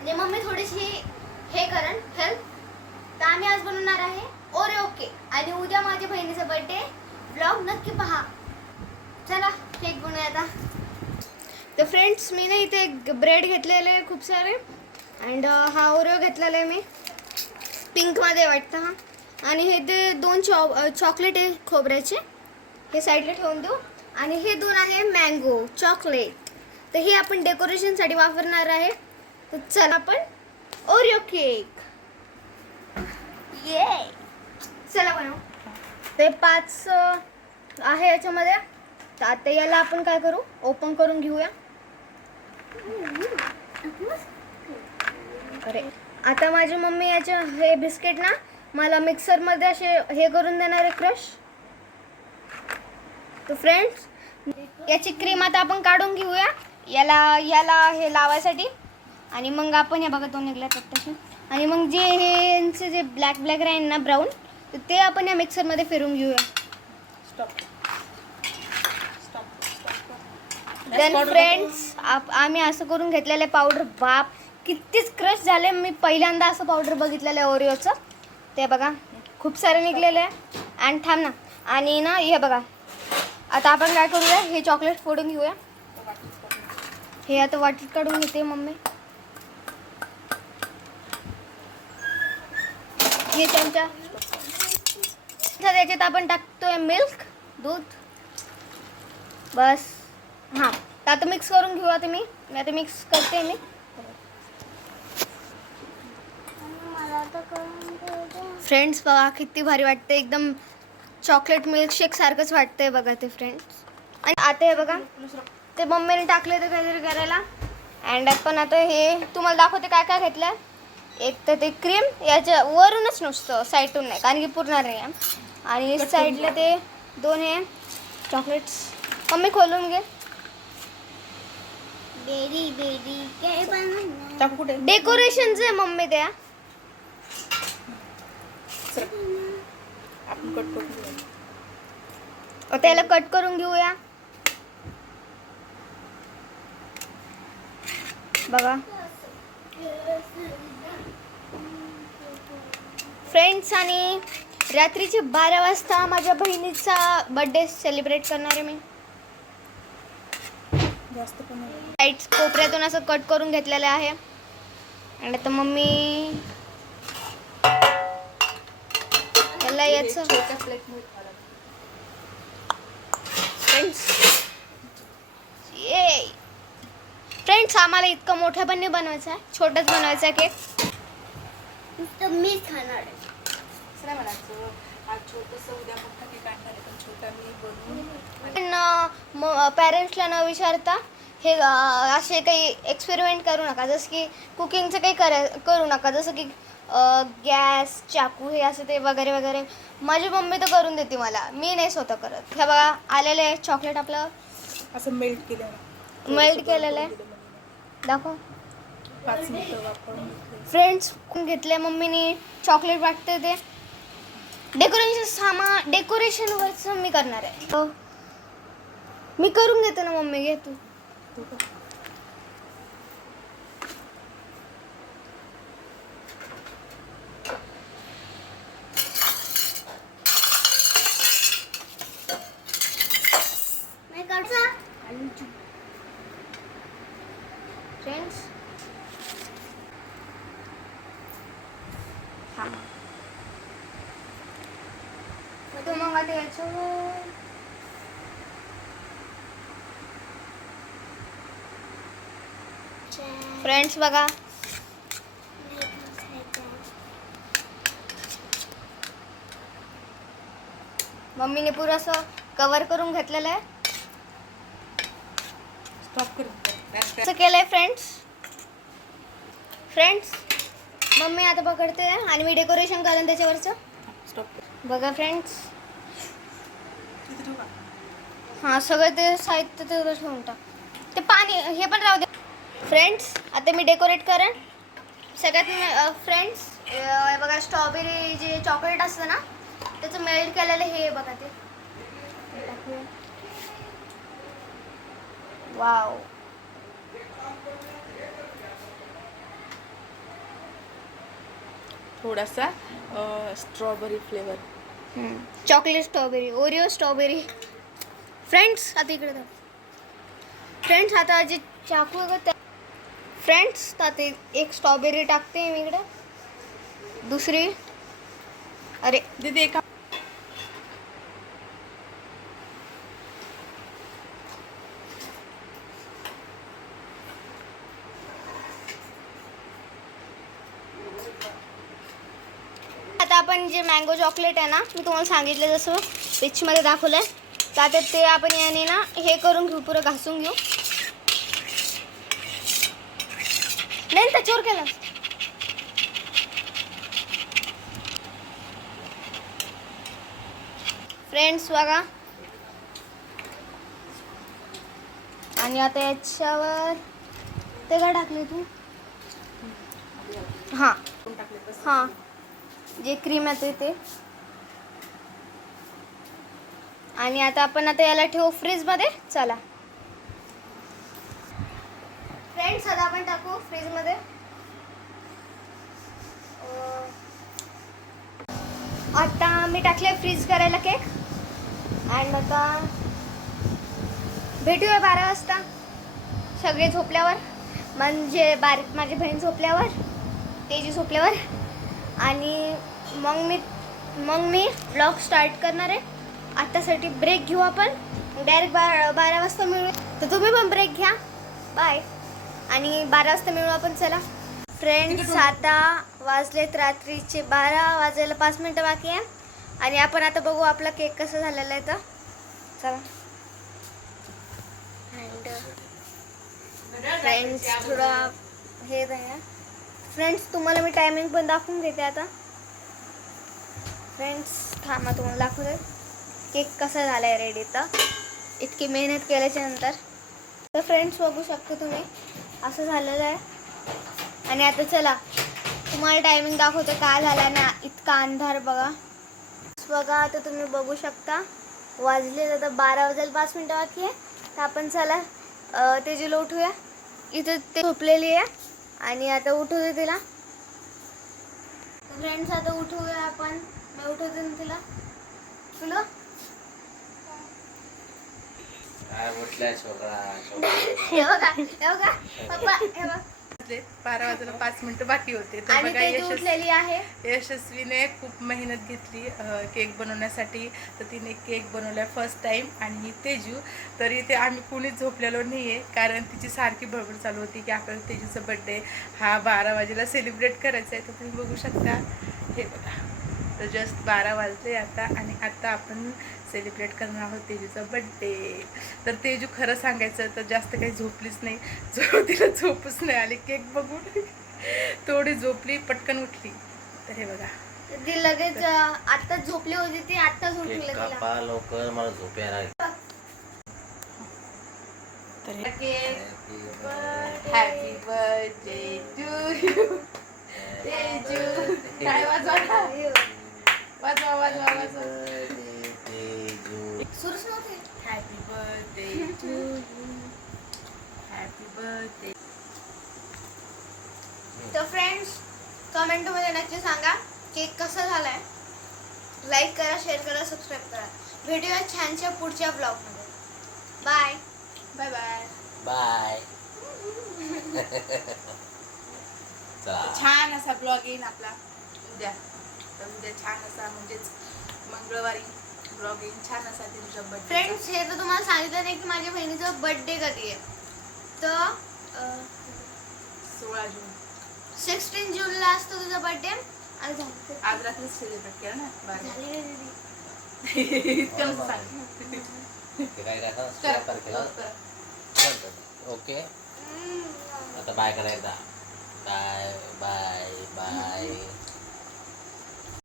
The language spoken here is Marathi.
म्हणजे मम्मी थोडीशी हे करण हेल्प. तर आम्ही आज बनवणार आहे ओरिओ केक आणि उद्या माझ्या बहिणीचा बर्थडे. ब्लॉग नक्की पहा. चला केक बनवूया आता. तर फ्रेंड्स मी ना इथे ब्रेड घेतलेले आहे खूप सारे अँड हा ओरिओ घेतलेला आहे मी पिंकमध्ये वाटतं हा. आणि हे ते दोन चॉकलेट आहे खोबऱ्याचे, हे साईडला ठेवून देऊ. आणि हे दोन आहे मँगो चॉकलेट. तर हे आपण डेकोरेशनसाठी वापरणार आहे. तर चला आपण ओरिओ केक ये चला बनवू. ते 5 आहे याच्यामध्ये. तर आता याला आपण काय करू, ओपन करून घेऊया. अरे आता माझी मम्मी याचे हे बिस्किट ना मला मिक्सरमध्ये असे हे करून देणार आहे क्रश. तर फ्रेंड्स याची क्रीम आता आपण काढून घेऊया याला हे लावायसाठी. आणि मग आपण हे बघा दोन निघल्यात तसे. आणि मग जे हे यांचे जे ब्लॅक राहील ना ब्राऊन, तर ते आपण या मिक्सरमध्ये फिरून घेऊया. देन फ्रेंड्स आम्ही असं करून घेतलेलं आहे पावडर. बाप कितीच क्रश झाले. मी पहिल्यांदा असं पावडर बघितलेलं आहे ओरिओचं. ते बघा खूप सारे निघलेले आहे. आणि थांब ना, आणि ना हे बघा आता आपण काय करूया, हे चॉकलेट फोडून घेऊया. हे आता वाटीत काढून घेते मम्मी. हे चमचा त्याच्यात आपण टाकतोय मिल्क दूध. बस हां आता मिक्स करून घेऊ. आता मी आता मिक्स करते मी. फ्रेंड्स बघा किती भारी वाटते, एकदम चॉकलेट मिल्कशेक सारखंच वाटतंय बघा ते फ्रेंड्स. आणि आता हे बघा ते मम्मीने टाकले ते काहीतरी करायला. अँड आपण आता हे तुम्हाला दाखवते काय काय घेतलं. एक तर ते क्रीम याच्या वरूनच नुसतं, साईडून नाही कारण की पुरणार नाही. आणि साईडला ते दोन हे चॉकलेट्स. मम्मी खोलून घे. डेकोरेशनचं आहे मम्मी त्या. त्याला कट करून घेऊया. बघा फ्रेंड्स आणि रात्रीचे 12 वाजता माझ्या बहिणीचा बर्थडे सेलिब्रेट करणार आहे मी. साईड्स कोपऱ्यातून असं कट करून घेतलेलं आहे. आणि आता मम्मी त्याला याचं फ्रेंड्स आम्हाला इतकं मोठं पण नाही बनवायचं आहे, छोटंच बनवायचं आहे केक. मी खाणार आहे. पॅरेंट्सला न विचारता हे असे काही एक्सपेरिमेंट करू नका. जसं की कुकिंगचं काही करू नका. जसं की गॅस चाकू हे असं ते वगैरे वगैरे. माझी मम्मी तर करून देते मला, मी नाही स्वतः करत. हे बघा आलेलं आहे चॉकलेट आपलं असं मेल्ट केलेलं आहे. दाखव फ्रेंड्स. घेतले मम्मीने चॉकलेट वाटते ते डेकोरेशनवरचं मी करणार आहे. मी करून घेते ना मम्मी, घे तू. फ्रेंड्स तो मग आता याचं फ्रेंड्स बघा मम्मीने पुरं असं कव्हर करून घेतलेलं आहे. असं केलंय फ्रेंड्स मम्मी आता पकडते आणि मी डेकोरेशन करेन त्याच्यावरचं. बघा फ्रेंड्स हां सगळं ते साहित्य ते ठेवून टाक. ते पाणी हे पण राहू दे. फ्रेंड्स आता मी डेकोरेट करेन सगळ्यात. फ्रेंड्स बघा स्ट्रॉबेरी जे चॉकलेट असतं ना त्याचं मेल्ट केलेलं हे बघा ते. वाव थोडासा strawberry flavour. Chocolate strawberry, Oreo strawberry. Friends आता इकडे जा. फ्रेंड्स आता जे चाकू आहे का फ्रेंड्स आता एक स्ट्रॉबेरी टाकते मी इकडे, दुसरी. अरे दीदी एका आता आपण जे मँगो चॉकलेट आहे ना, मी तुम्हाला सांगितलं जसं पिचमध्ये दाखवलं आहे, तर आता ते आपण याने ना हे करून घेऊ, पुरं घासून घेऊ. नाही त्याच्यावर केलं. फ्रेंड्स बघा. आणि आता याच्यावर ते काय टाकले तू? हां हां, जे क्रीम येते ते. आणि आता आपण आता याला ठेवू फ्रीजमध्ये. चला फ्रेंड्स आता आपण टाकू फ्रीजमध्ये. आता मी टाकले फ्रीज करायला केक. अँड आता भेटूया 12 वाजता सगळे झोपल्यावर, म्हणजे बारीक माझी बहीण झोपल्यावर, तेजी झोपल्यावर. आणि मग मी व्लॉग स्टार्ट करणार आहे. आत्तासाठी ब्रेक घेऊ आपण, डायरेक्ट 12 वाजता मिळू. तर तुम्ही पण ब्रेक घ्या. बाय. आणि 12 वाजता मिळू आपण. चला फ्रेंड्स, आता वाजलेत रात्रीचे 12 वाजायला 5 मिनटं बाकी आहे. आणि आपण आता बघू आपला केक कसा झालेला आहे. तर चला फ्रेंड्स थोडा हे आहे. फ्रेंड्स तुम्हाला मी टायमिंग पण दाखवून देते आता. फ्रेंड्स थांबा, तुम्हाला दाखवते केक कसा झाला आहे रेडी. तर इतकी मेहनत केल्याच्या नंतर तर फ्रेंड्स बघू शकता तुम्ही असं झालेलं आहे. आणि आता चला तुम्हाला टायमिंग दाखवते काय झालं ना. इतका अंधार बघा. आता तुम्ही बघू शकता वाजले आता 12 वाजायला 5 मिनटं बाकी आहे. तर आपण चला तेजीला उठूया. इथं ते झोपलेली आहे आणि आता उठवते तिला. फ्रेंड्स आता उठवूया आपण. मी उठवते ना तिला. तुला हे बघा पप्पा, हे बघ 12 वाजायला 5 मिनिटं बाकी होते. तर आणि बघा तेजी उठलेली आहे. यशस्वीने खूप मेहनत घेतली केक बनवण्यासाठी. तर तिने केक बनवला फर्स्ट टाइम. आणि तेजू तरी ते आम्ही कुणीच झोपलेलो नाही आहे, कारण तिची सारखी बडबड चालू होती की आपल्याला तेजूचा बड्डे हा 12 वाजेला सेलिब्रेट करायचा आहे. तर तुम्ही बघू शकता हे बघा. तर जस्ट 12 वाजले आता. आणि आता आपण सेलिब्रेट करणार आहोत तेजूचा बड्डे. तर तेजू खरं सांगायचं तर जास्त काही झोपलीच नाही. तिला झोपच नाही आली. केक बघून थोडी झोपली, पटकन उठली. तर हे बघा ती लगेच आत्ताच झोपली होती. ती आत्ताच उठली तिला. लवकर मला झोप यायला. तर happy birthday to you Teju. काय वाजवा वाजवा वाजवा वाजवा. सुरूच नव्हते. Happy birthday to you. Happy birthday. तर फ्रेंड्स कमेंटमध्ये नक्की सांगा केक कसा झालाय. लाईक करा, शेअर करा, सबस्क्राईब करा. भेटूया छानशा पुढच्या ब्लॉगमध्ये. Bye bye bye bye. छान असा ब्लॉग येईल आपला उद्या. तर उद्या छान असा म्हणजेच मंगळवारी ब्लॉग येईल छान असा तुमचा बर्थडे. फ्रेंड्स हे तर तुम्हाला सांगितलं नाही की माझ्या बहिणीचा बर्थडे कधी आहे. तर 16 जून 16 जूनला असतो तुझा बर्थडे. आणि झालं आज रात्री सेलिब्रेट केला ना. झाली रे दीदी. इतकं सांग. ओके आता बाय करायचा. Bye bye bye.